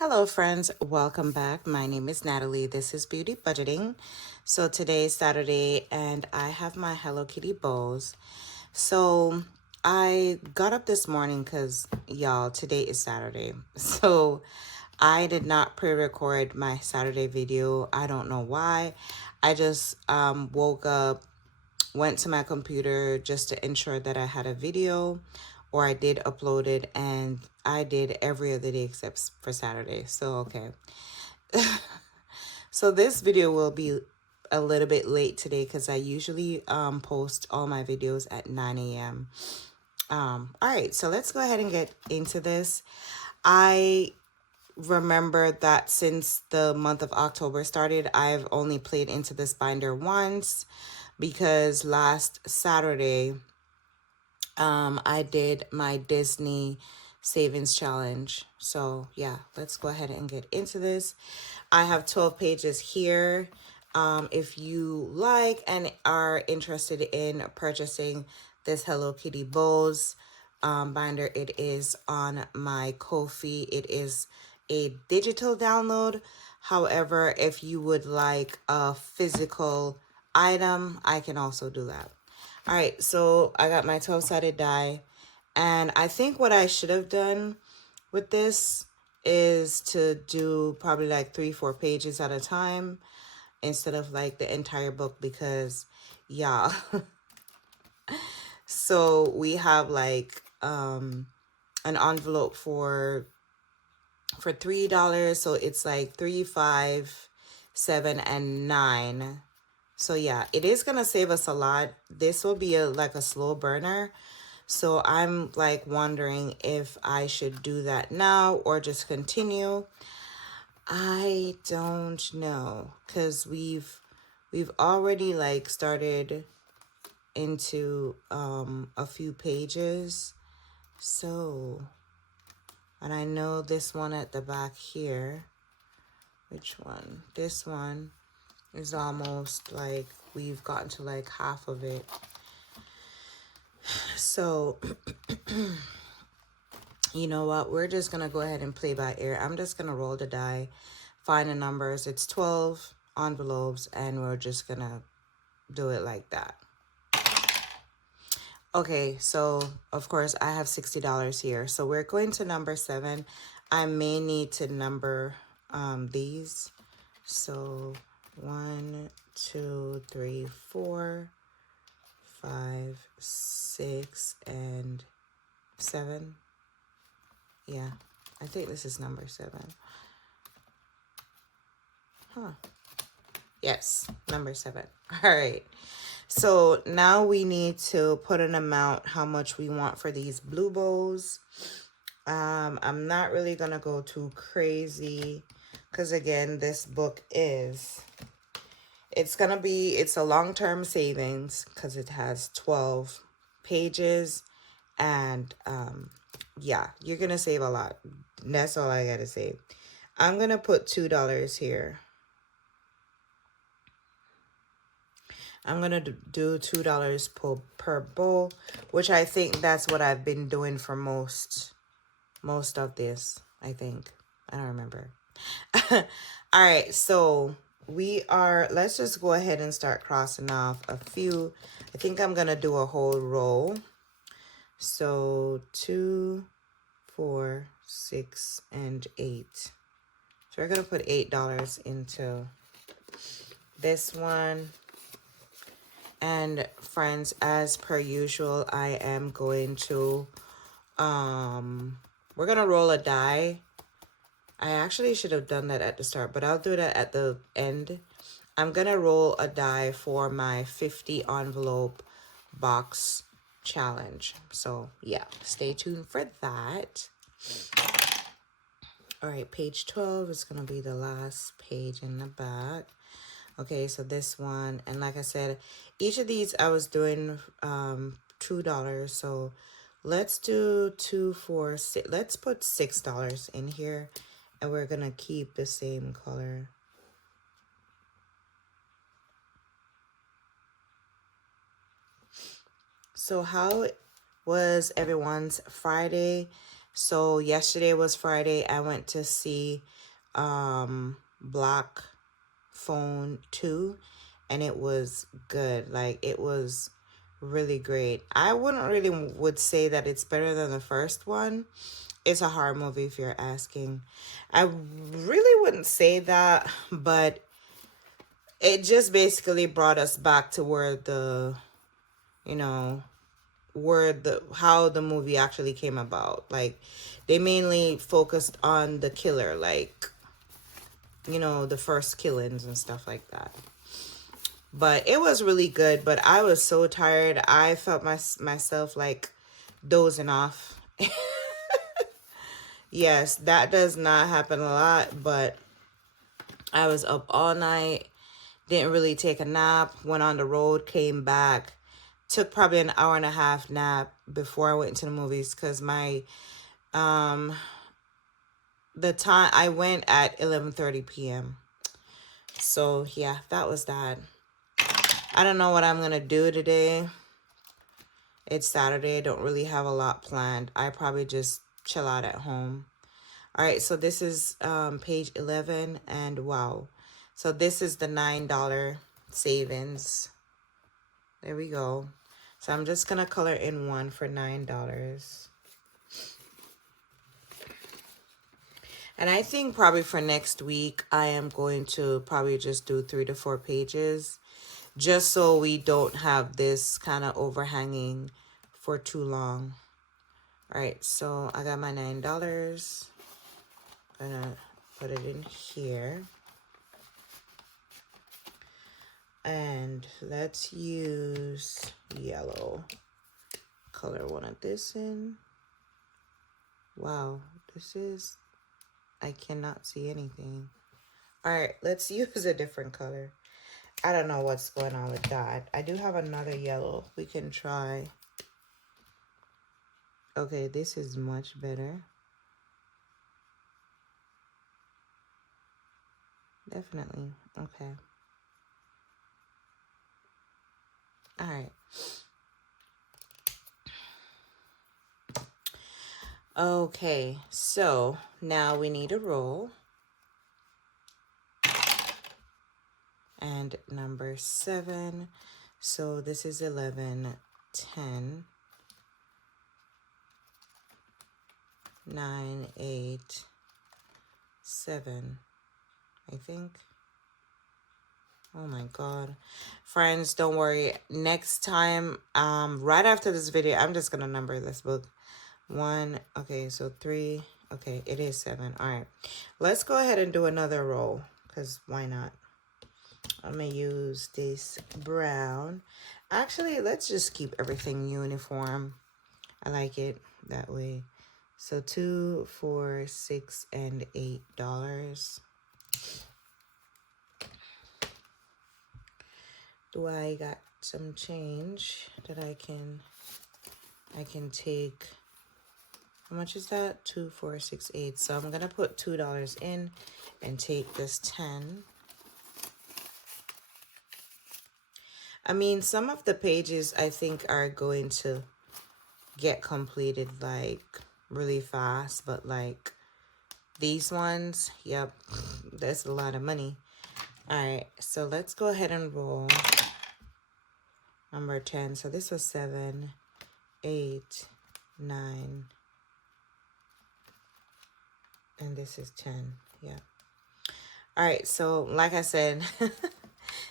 Hello friends, welcome back. My name is Natalie. This is Beauty Budgeting. So today is Saturday and I have my Hello Kitty bows. So I got up this morning because y'all, today is Saturday. So I did not pre-record my Saturday video. I don't know why. I just woke up, went to my computer just to ensure that I had a video or I did upload it, and I did every other day except for Saturday. So, okay. So this video will be a little bit late today because I usually post all my videos at 9 a.m. All right, so let's go ahead and get into this. I remember that since the month of October started, I've only played into this binder once because last Saturday, I did my Disney savings challenge. So yeah, let's go ahead and get into this. I have 12 pages here. If you like and are interested in purchasing this Hello Kitty Bows binder, it is on my Kofi. It is a digital download. However, if you would like a physical item, I can also do that. All right, so I got my 12-sided die, and I think what I should have done with this is to do probably like 3-4 pages at a time instead of like the entire book because, yeah. So we have like an envelope for $3, so it's like 3, 5, 7, and 9. So yeah, it is gonna save us a lot. This will be like a slow burner. So I'm like wondering if I should do that now or just continue. I don't know, because we've already like started into a few pages. So, and I know this one at the back here. Which one? This one is almost like we've gotten to like half of it. So, you know what? We're just going to go ahead and play by ear. I'm just going to roll the die, find the numbers. It's 12 envelopes, and we're just going to do it like that. Okay, so, of course, I have $60 here. So we're going to number 7. I may need to number these. So 1, 2, 3, 4, 5, 6, and 7. Yeah, I think this is number 7. Huh. Yes, number 7. All right. So now we need to put an amount, how much we want for these blue bows. I'm not really going to go too crazy because, again, this book is... It's a long-term savings because it has 12 pages, and yeah, you're going to save a lot. That's all I got to say. I'm going to put $2 here. I'm going to do $2 per bowl, which I think that's what I've been doing for most of this, I think. I don't remember. All right, so let's just go ahead and start crossing off a few. I think I'm going to do a whole row. So 2, 4, 6, and 8. So we're going to put $8 into this one. And friends, as per usual, I am going to, we're going to roll a die. I actually should have done that at the start, but I'll do that at the end. I'm going to roll a die for my 50 envelope box challenge. So, yeah, stay tuned for that. All right, page 12 is going to be the last page in the back. Okay, so this one, and like I said, each of these I was doing $2. So let's do 2, 4, 6. Let's put $6 in here, and we're gonna keep the same color. So how was everyone's Friday? So yesterday was Friday. I went to see Black Phone 2, and it was good. Like, it was really great. I wouldn't really would say that it's better than the first one. It's a horror movie if you're asking. I really wouldn't say that, but it just basically brought us back to where the, you know, where the how the movie actually came about. Like, they mainly focused on the killer, like, you know, the first killings and stuff like that. But it was really good, but I was so tired. I felt myself like dozing off. Yes, that does not happen a lot, but I was up all night, didn't really take a nap, went on the road, came back, took probably an hour and a half nap before I went into the movies, because my the time I went at 11:30 p.m. So yeah, that was that. I don't know what I'm gonna do today. It's Saturday. I don't really have a lot planned. I probably just chill out at home. All right, so this is page 11, and wow. So this is the $9 savings. There we go. So I'm just gonna color in one for $9. And I think probably for next week, I am going to probably just do 3 to 4 pages, just so we don't have this kind of overhanging for too long. All right, so I got my $9. Gonna put it in here. And let's use yellow. Color one of this in. Wow, this is, I cannot see anything. All right, let's use a different color. I don't know what's going on with that. I do have another yellow we can try. Okay, this is much better. Definitely. Okay. All right. Okay, so now we need a roll. And number 7. So this is 11, 10, 9, 8, 7, I think. Oh my God. Friends, don't worry. Next time, right after this video, I'm just gonna number this book. 1, okay, so 3, okay, it is 7. All right, let's go ahead and do another roll, because why not? I'm gonna use this brown. Actually, let's just keep everything uniform. I like it that way. So 2, 4, 6, and $8. Do I got some change that I can take? How much is that? 2, 4, 6, 8. So I'm gonna put $2 in and take this 10. I mean, some of the pages I think are going to get completed like really fast, but like these ones, yep, that's a lot of money. All right, so let's go ahead and roll. Number 10. So this was 7, 8, 9, and this is 10. Yeah. All right, so like I said,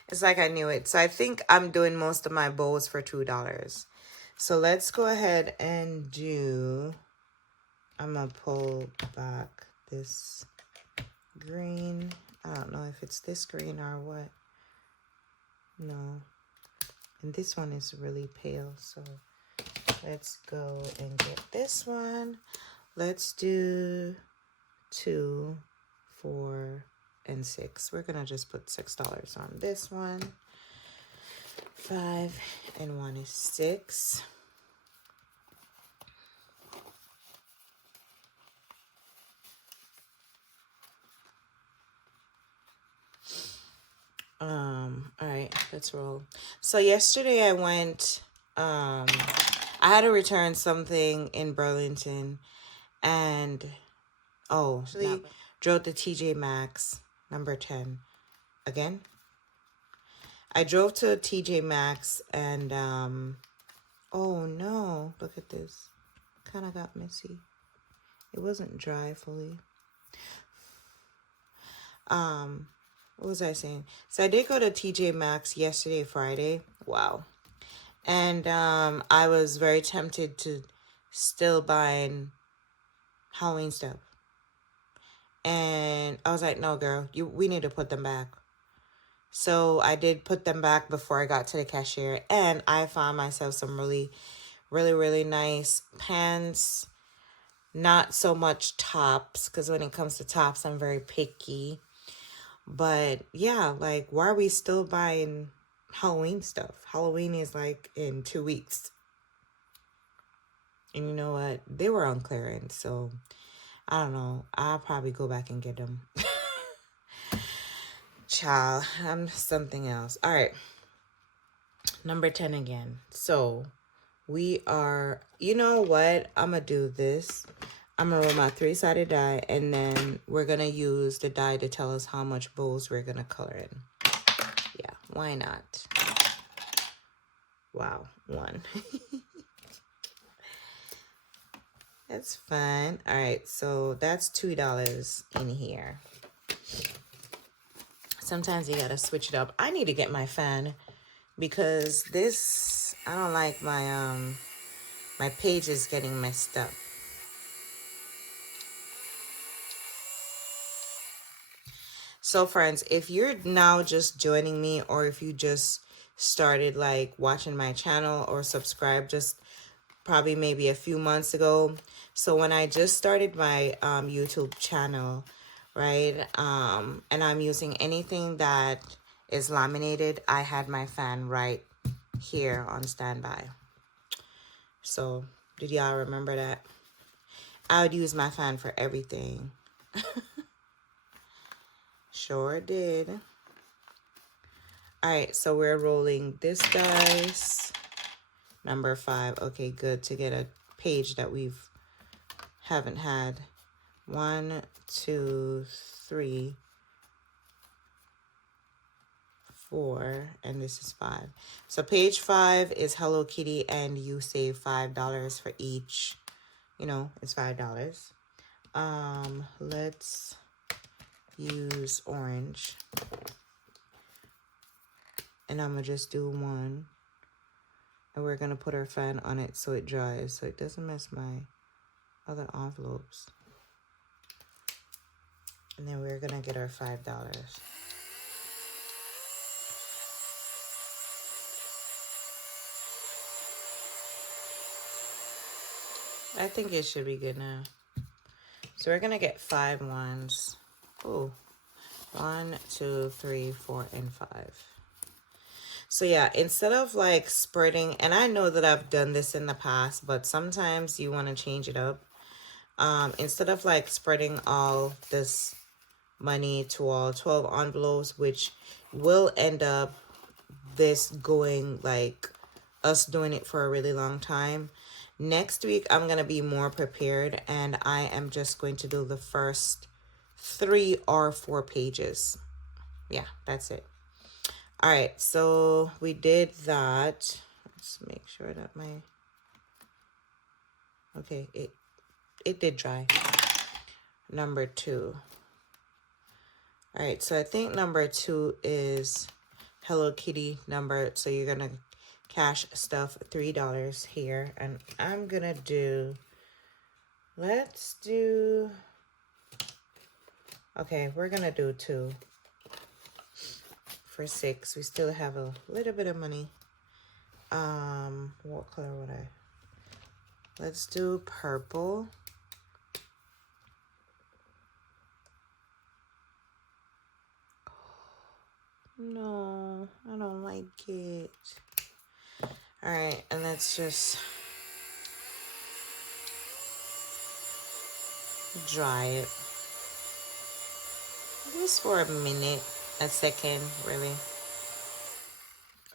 it's like I knew it. So I think I'm doing most of my bows for $2. So let's go ahead and do, I'm gonna pull back this green. I don't know if it's this green or what. No. And this one is really pale, so let's go and get this one. Let's do 2, 4, and 6. We're gonna just put $6 on this one. 5 and 1 is 6. All right, let's roll. So yesterday I went, I had to return something in Burlington, And oh, actually drove to TJ Maxx, number 10. Again, I drove to TJ Maxx and oh no, look at this. Kind of got messy. It wasn't dry fully. What was I saying? So I did go to TJ Maxx yesterday, Friday. Wow. And I was very tempted to still buying Halloween stuff. And I was like, no, girl, we need to put them back. So I did put them back before I got to the cashier. And I found myself some really, really, really nice pants. Not so much tops, because when it comes to tops, I'm very picky. But yeah, like, why are we still buying Halloween stuff? Halloween is like in 2 weeks. And you know what? They were on clearance, so I don't know. I'll probably go back and get them. Child, I'm something else. All right. Number 10 again. So we are, you know what? I'm going to do this. I'm going to roll my 3-sided die, and then we're going to use the die to tell us how much bows we're going to color in. Yeah, why not? Wow, 1. That's fun. All right, so that's $2 in here. Sometimes you got to switch it up. I need to get my fan because this, I don't like my pages getting messed up. So friends, if you're now just joining me, or if you just started like watching my channel or subscribed just probably maybe a few months ago. So when I just started my YouTube channel, right, and I'm using anything that is laminated, I had my fan right here on standby. So did y'all remember that? I would use my fan for everything. Sure did. All right, so we're rolling this dice. Number 5. Okay, good, to get a page that haven't had. 1, 2, 3, 4, and this is 5. So page 5 is Hello Kitty, and you save $5 for each. You know, it's $5. Let's use orange. And I'm gonna just do 1. And we're gonna put our fan on it so it dries, so it doesn't mess my other envelopes. And then we're gonna get our $5. I think it should be good now. So we're gonna get 5 ones. Ooh. 1, 2, 3, 4, and 5. So yeah, instead of like spreading, and I know that I've done this in the past, but sometimes you want to change it up. Instead of like spreading all this money to all 12 envelopes, which will end up this going like us doing it for a really long time. Next week, I'm going to be more prepared, and I am just going to do the first 3 or 4 pages. Yeah, that's it. All right, so we did that. Let's make sure that okay, it did dry. Number 2. All right, so I think number 2 is Hello Kitty number. So you're gonna cash stuff $3 here, and I'm gonna do. Let's do. Okay, we're gonna do 2 for 6. We still have a little bit of money. What color would I? Let's do purple. No, I don't like it. All right, and let's just dry it. Just for a minute, a second, really.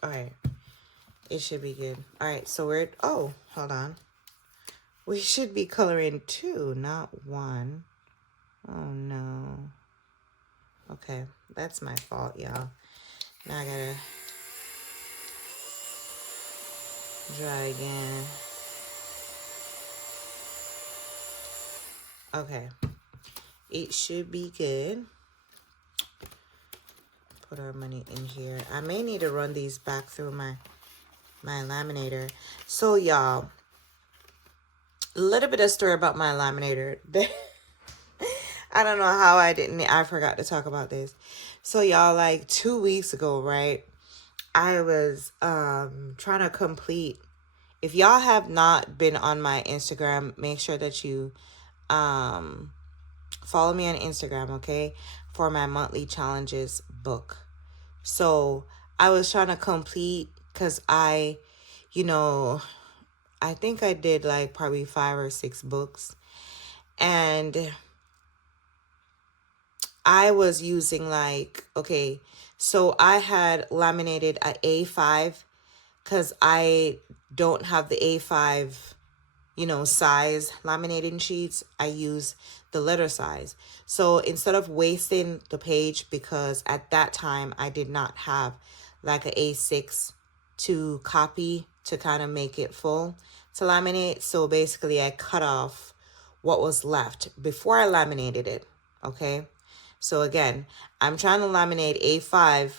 All right, it should be good. All right, so we're, oh, hold on. We should be coloring 2, not 1. Oh, no. Okay, that's my fault, y'all. Now I gotta try again. Okay, it should be good. Put our money in here. I may need to run these back through my laminator. So, y'all, a little bit of story about my laminator. I don't know how I forgot to talk about this. So, y'all, like 2 weeks ago, right? I was trying to complete. If y'all have not been on my Instagram, make sure that you follow me on Instagram, okay? For my monthly challenges book. So I was trying to complete because I think I did like probably 5 or 6 books. And I was using so I had laminated an A5 because I don't have the A5, size laminating sheets. I use the letter size. So instead of wasting the page, because at that time I did not have like an A6 to copy to kind of make it full to laminate. So basically I cut off what was left before I laminated it. Okay. So again, I'm trying to laminate A5,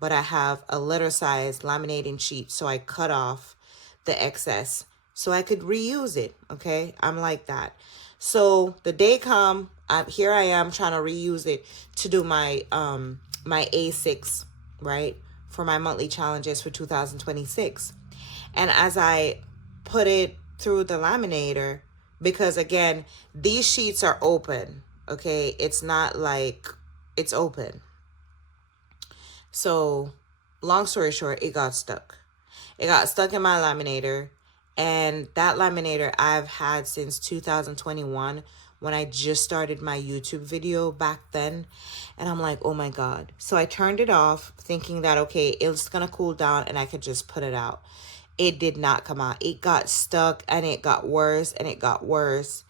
but I have a letter size laminating sheet. So I cut off the excess so I could reuse it. Okay. I'm like that. So the day come, here I am trying to reuse it to do my A6, right? For my monthly challenges for 2026. And as I put it through the laminator, because again, these sheets are open. Okay. It's not like it's open. So long story short, it got stuck. It got stuck in my laminator. And that laminator I've had since 2021 when I just started my YouTube video back then. And I'm like, oh my God. So I turned it off thinking that, okay, it's going to cool down and I could just put it out. It did not come out. It got stuck and it got worse and it got worse.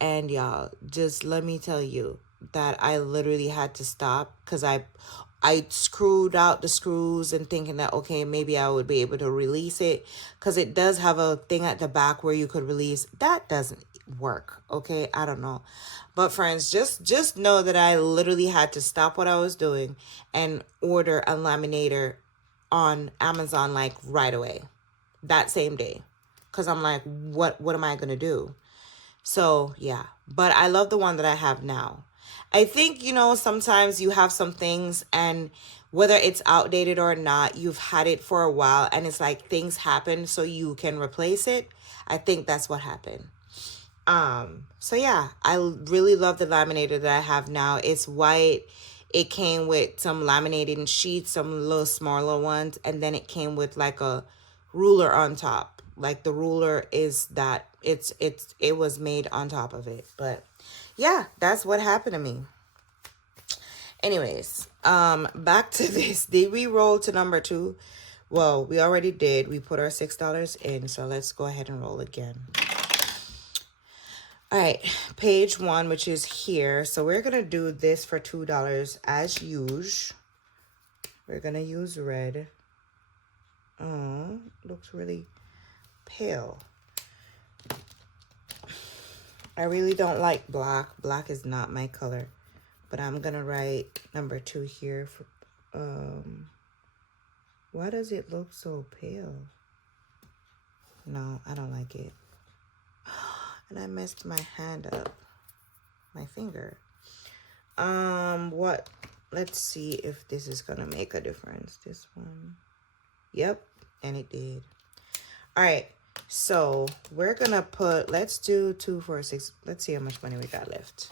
And y'all, just let me tell you that I literally had to stop because I screwed out the screws and thinking that, okay, maybe I would be able to release it because it does have a thing at the back where you could release. That doesn't work. Okay. I don't know. But friends, just know that I literally had to stop what I was doing and order a laminator on Amazon like right away, that same day. Because I'm like, what am I going to do? So yeah, but I love the one that I have now. I think, sometimes you have some things and whether it's outdated or not, you've had it for a while and it's like things happen so you can replace it. I think that's what happened. So yeah, I really love the laminator that I have now. It's white. It came with some laminating sheets, some little smaller ones, and then it came with like a ruler on top. Like the ruler is that it was made on top of it. But yeah, that's what happened to me. Anyways, back to this. Did we roll to number 2? Well, we already did. We put our $6 in, so let's go ahead and roll again. All right, page 1, which is here. So we're gonna do this for $2 as usual. We're gonna use red. Oh, looks really pale. I really don't like black. Black is not my color. But I'm going to write number 2 here. Why does it look so pale? No, I don't like it. And I messed my hand up. My finger. What? Let's see if this is going to make a difference. This one. Yep. And it did. All right. So we're going to put, let's do 2, 4, 6. Let's see how much money we got left.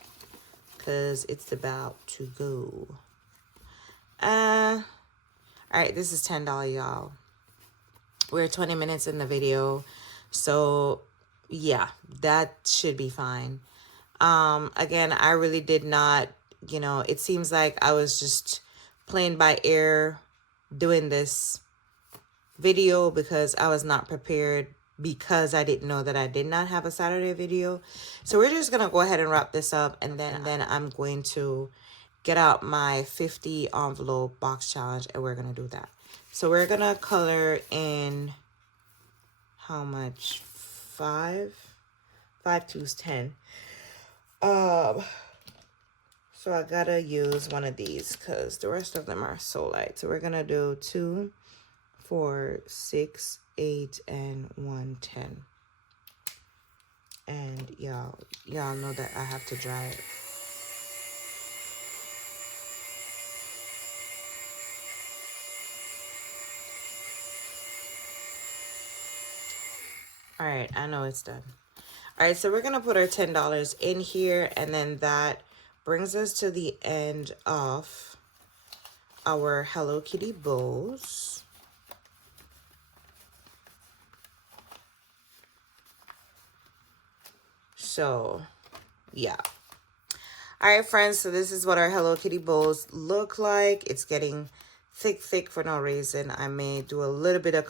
Because it's about to go. All right, this is $10, y'all. We're 20 minutes in the video. So yeah, that should be fine. Again, I really did not, it seems like I was just playing by ear doing this video because I was not prepared because I didn't know that I did not have a Saturday video. So we're just gonna go ahead and wrap this up, and then I'm going to get out my 50 envelope box challenge, and we're gonna do that. So we're gonna color in how much? 5 twos 10. So I gotta use one of these because the rest of them are so light. So we're gonna do 2, 4, 6, 8, and 1 10. And y'all know that I have to dry it. All right, I know it's done. All right, so we're gonna put our $10 in here, and then that brings us to the end of our Hello Kitty bows. So, yeah. All right, friends, so this is what our Hello Kitty bows look like. It's getting thick for no reason. I may do a little bit of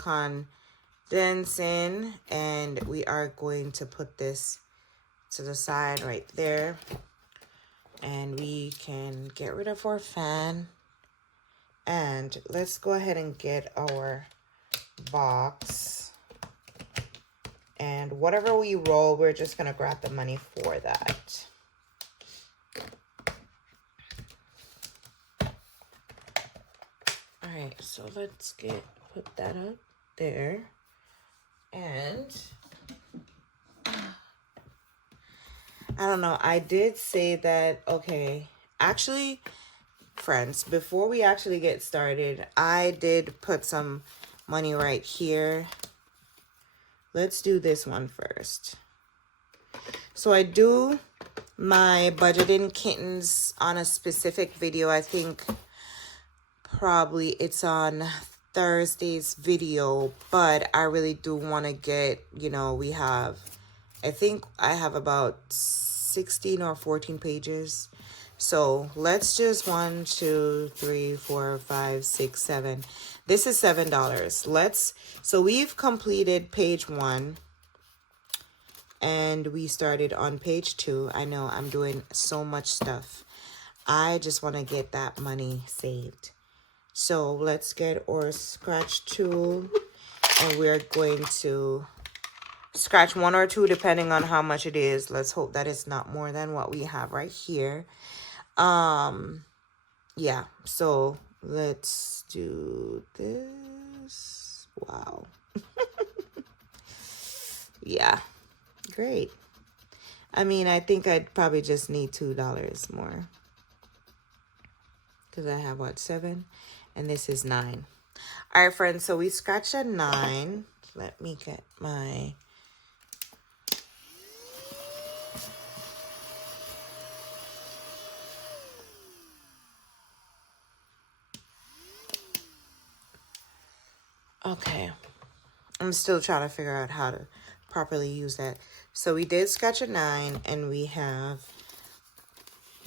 condensing, and we are going to put this to the side right there. And we can get rid of our fan. And let's go ahead and get our box. And whatever we roll, we're just going to grab the money for that. All right, so let's put that up there. And I don't know, I did say that, okay, actually, friends, before we actually get started, I did put some money right here. Let's do this one first. So I do my budgeting kittens on a specific video. I think probably it's on Thursday's video, but I really do want to get, you know, we have, I think I have about 16 or 14 pages. So let's just 1, 2, 3, 4, 5, 6, 7. This is $7. So we've completed page 1 and we started on page 2. I know I'm doing so much stuff. I just want to get that money saved. So let's get our scratch tool, and we're going to scratch 1 or 2 depending on how much it is. Let's hope that it's not more than what we have right here. Yeah, so let's do this. Wow. Yeah, great. I mean, I think I'd probably just need $2 more, because I have what, 7, and this is 9. All right, friends, so we scratched a 9. Let me get my okay. I'm still trying to figure out how to properly use that. So we did scratch a 9, and we have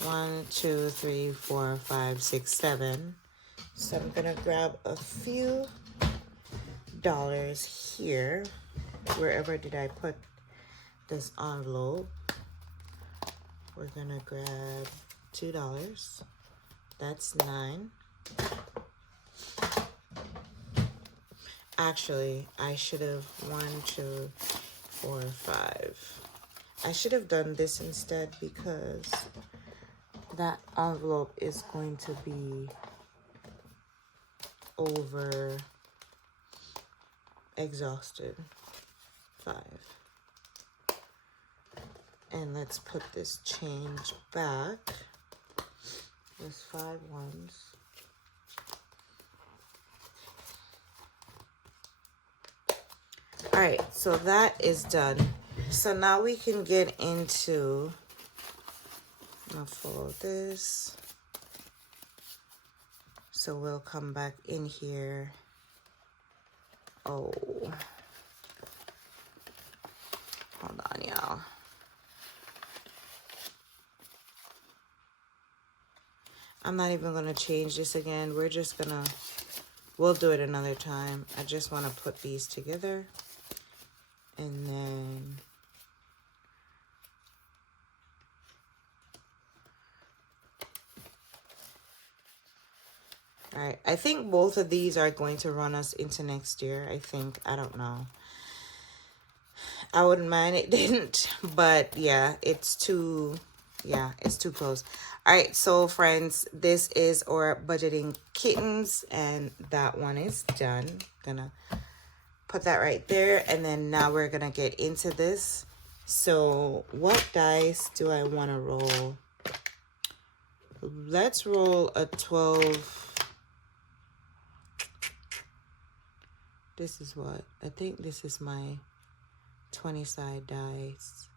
1, 2, 3, 4, 5, 6, 7. So I'm gonna grab a few dollars here. Wherever did I put this envelope? We're gonna grab $2. That's 9. Actually, I should have 1, 2, 4, 5. I should have done this instead, because that envelope is going to be over exhausted. 5. And let's put this change back. There's 5 ones. All right, so that is done. So now we can get into, I'm gonna follow this. So we'll come back in here. Oh, hold on, y'all. I'm not even gonna change this again. We're just gonna, we'll do it another time. I just wanna put these together. And then all right, I think both of these are going to run us into next year. I think, I don't know. I wouldn't mind it didn't, but yeah, it's too close. All right, so friends, this is our budgeting kittens, and that one is done. Gonna put that right there, and then now we're gonna get into this. So what dice do I want to roll? Let's roll a 12. This is what I think this is my 20 side dice.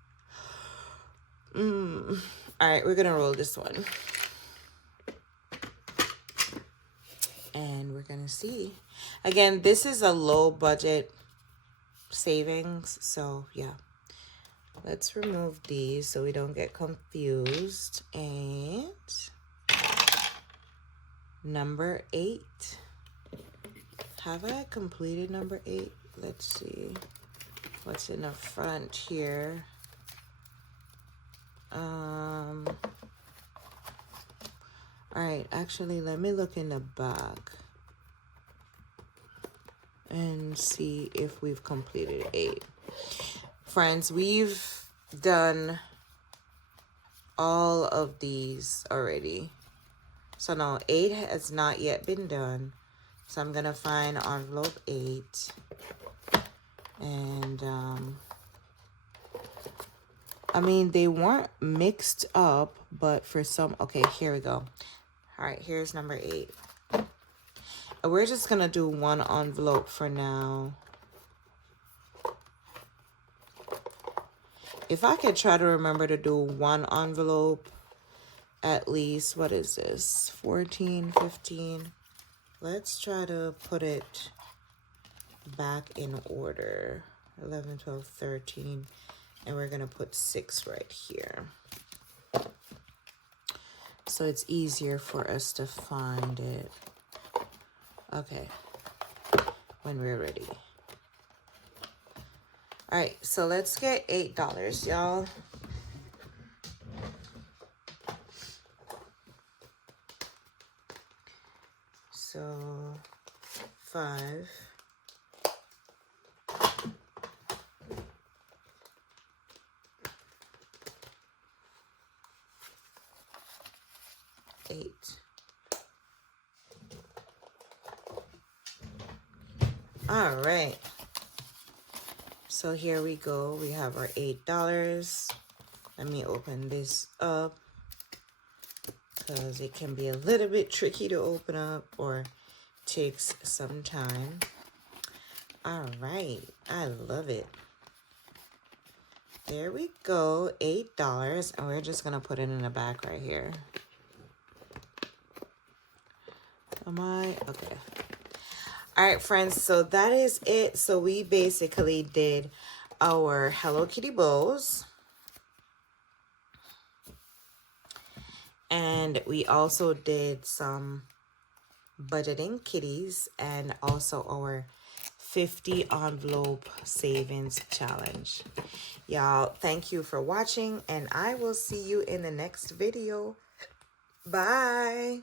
All right, we're gonna roll this one, and we're gonna see. Again, this is a low budget savings, so yeah. Let's remove these so we don't get confused. And number 8. Have I completed number 8? Let's see what's in the front here. All right, actually, let me look in the back and see if we've completed 8. Friends, we've done all of these already. So no, 8 has not yet been done. So I'm gonna find envelope 8. And I mean, they weren't mixed up, but for some, okay, here we go. All right, here's number 8. And we're just gonna do one envelope for now. If I could try to remember to do one envelope at least, what is this? 14, 15. Let's try to put it back in order. 11, 12, 13. And we're going to put 6 right here. So it's easier for us to find it. Okay. When we're ready. All right, so let's get $8, y'all. So 5. 8. All right. So here we go. We have our $8. Let me open this up because it can be a little bit tricky to open up or takes some time. All right. I love it. There we go. $8. And we're just going to put it in the back right here. Am I? Okay. All right, friends. So that is it. So we basically did our Hello Kitty bows. And we also did some budgeting kitties and also our 50 envelope savings challenge. Y'all, thank you for watching, and I will see you in the next video. Bye.